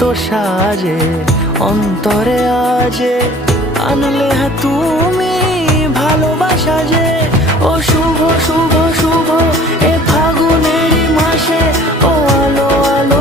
এত সাজে অন্তরে আজে আনলে হ্যাঁ তুমি ভালোবাসা যে। ও শুভ শুভ শুভ এ ফাগুনেরই মাসে, ও আলো আলো